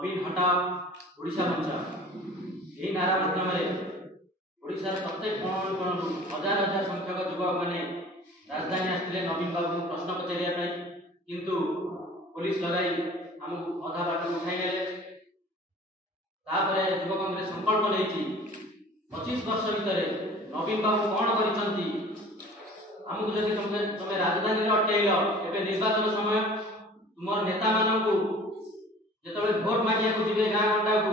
नवीन हटाओ ओडिशा बचाओ यही नारा माध्यम ओडिशार प्रत्येक कोण कोण हजार हजार संख्यक युवक मैंने राजधानी आसते नवीन बाबू को प्रश्न पचारे किंतु पुलिस लगाई आमको अधा बाट उठाई नेले युवा कांग्रेस संकल्प नहीं 25 वर्ष भितर नवीन बाबू कौन करमको जदि तुम राजधानी अटैल ए निर्वाचन समय तुम नेता मानू जो भोट मांगा जी गाँ गंडा को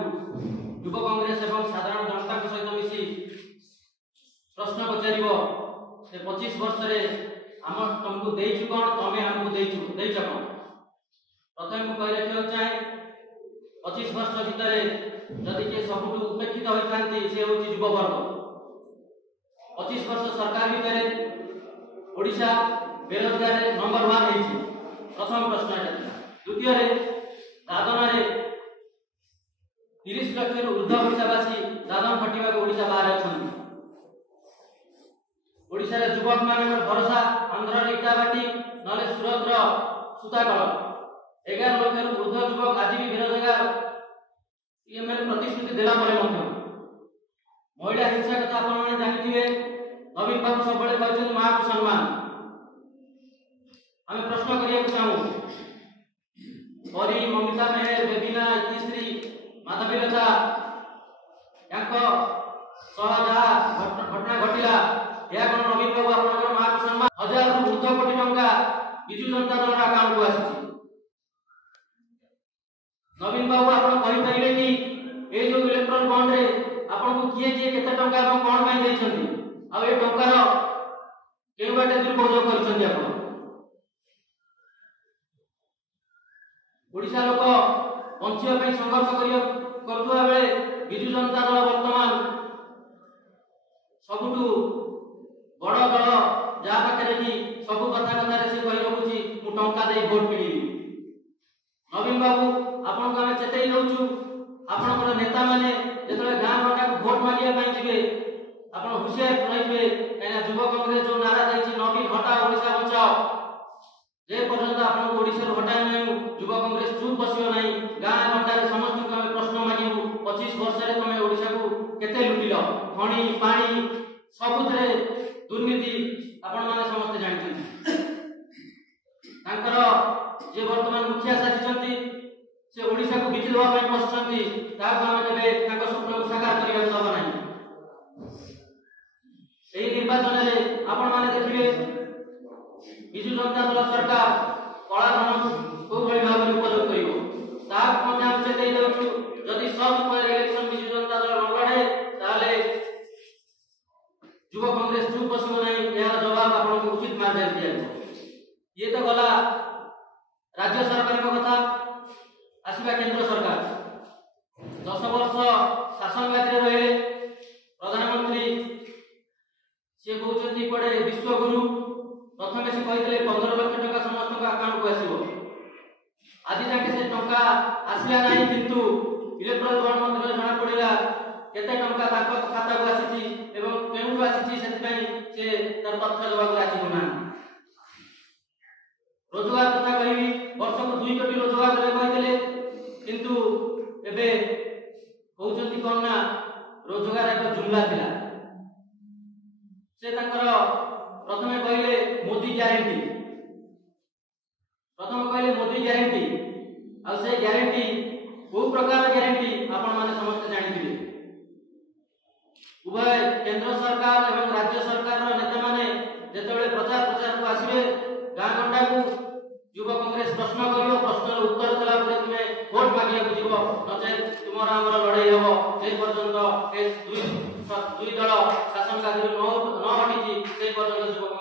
युवा कांग्रेस और साधारण जनता सहित मिसी प्रश्न पचार से 25 वर्ष आम तुमको देचु कौन तुम्हें आमको देच कौन प्रथम मुझे कही रखा चाहे 25 वर्ष भितर जदि किए सबुठ उपेक्षित होता सी हूँ युववर्ग 25 वर्ष सरकार भितर ओडिशा बेरोजगार नंबर 1 है प्रथम प्रश्न है। द्वितीय दादन 30 लाख ऊर्ध ओडिशावासी दादन खटिया ओडिशा बाहर अच्छा ओडिशा युवक मान भरोसा आंध्र इटाबाटी ना सूरत सूताकल 11 लाख ऊर्ध युवक आज भी बेरोजगार ये मैंने प्रतिश्रुति देला महिला हिंसा कथा आप जानते नवीन बाबू सब कहते माँ को सम्मान आम प्रश्न करिया चाहूँ परी ममिता मेहर बेबिना इतिश्री माधवीलता घटना घटिला यह कौन नवीन बाबू आप माँ को सम्मान 1000 ऊर्ध कोटी टंका विजु जनता दल अकाउंट को आसी नवीन बाबू आप कहींपारे कि ये जो इलेक्ट्रोल बॉन्ड रे आपको किए किए केते टंका और कोन ପାଇଁ ଦେଇଛନ୍ତି आ ए टंकार केउ बाटे दुरुपयोग करछନ୍ତି आपण ओडिशा लोक बंचिया ପାଇଁ संघर्ष करथुआ बेले विजु जनता दल वर्तमान सबुठु बड़ दल जा पाखे कि सब कथा कथा से कहि रखुची मु टंका दे भोट किनिबी नवीन बाबू आपन को हमें चेतई दउछु आपन नेता माने जेतले गाँ गंडा को भोट मांगिया जीवे आपन होशियार रहिबे कहिना युवा कांग्रेस जो नारा दैछि नवीन हटाओ ओडिशा बचाओ जे पर्यंत आपन ओडिशा हटाई नै युवा कांग्रेस चुप बसियो नै गाँ गंडा रे समस्त को हमें प्रश्न मांगिबु 25 वर्ष रे तमे ओडिशा को केते लुटिलो खणी पानी सबुतरे दुर्नीति आपन माने समस्त जानिछथि तांकर जे वर्तमान मुखिया साजिछथि से ओडिशा को बिजी देवा ପାଇଁ पछछथि ताको हम केबे तांको स्वप्न को साकार करिया दबा नै एही निर्वाचन रे आपन माने देखिबे बिजु जनता दल सरकार कला धन को भली भाबरे उपयोग करिवो ताक मध्य हम चेतई देउछु जदि सब पर इलेक्शन बिजु जनता दल न लड़े ताले युवा कांग्रेस चुप बसिबो नै यार जवाब आपन को उचित मार्ग दिया ये तो गला राज्य सरकार का कथा आसीबा केंद्र सरकार 10 वर्ष शासन राज्य रहे प्रधानमंत्री से कहते पड़े विश्वगुरु प्रथम से कहते 15 लाख टका समस्त अकाउंट को आसीबो आज जाके से टंका आसिला नहीं किंतु इलेक्ट्रोल बॉन्ड मध्ये जाना पड़िला केते टंका ताको खाता को आसीची एवं केउटु आसीची सेति पई से तर तथ्य देबा को राजी होना रोजगार कथा कहिबी वर्ष को 2 कोटी रोजगार रे कहते किंतु एबे कहउछंती कोन ना रोजगार एक जुमला थिला से ताकर प्रथमे कहले मोदी ग्यारंटी प्रथम कहले मोदी ग्यारंटी आ से ग्यारंटी बहु प्रकार ग्यारंटी आपण माने समस्त जानिथिबे उभय केंद्र सरकार एवं राज्य सरकार रो नेता माने जेतेबेले प्रचार को आसीबे गाँ गंडा को युवा कांग्रेस प्रश्न करियो प्रश्न उत्तर देला परे तुमे भोट मागिया को जीवो नचे तुमरा हमर लड़ाई हबो जे पर्यंत ए दुई दल शासन कार्य न हटिची से पर्यंत युवा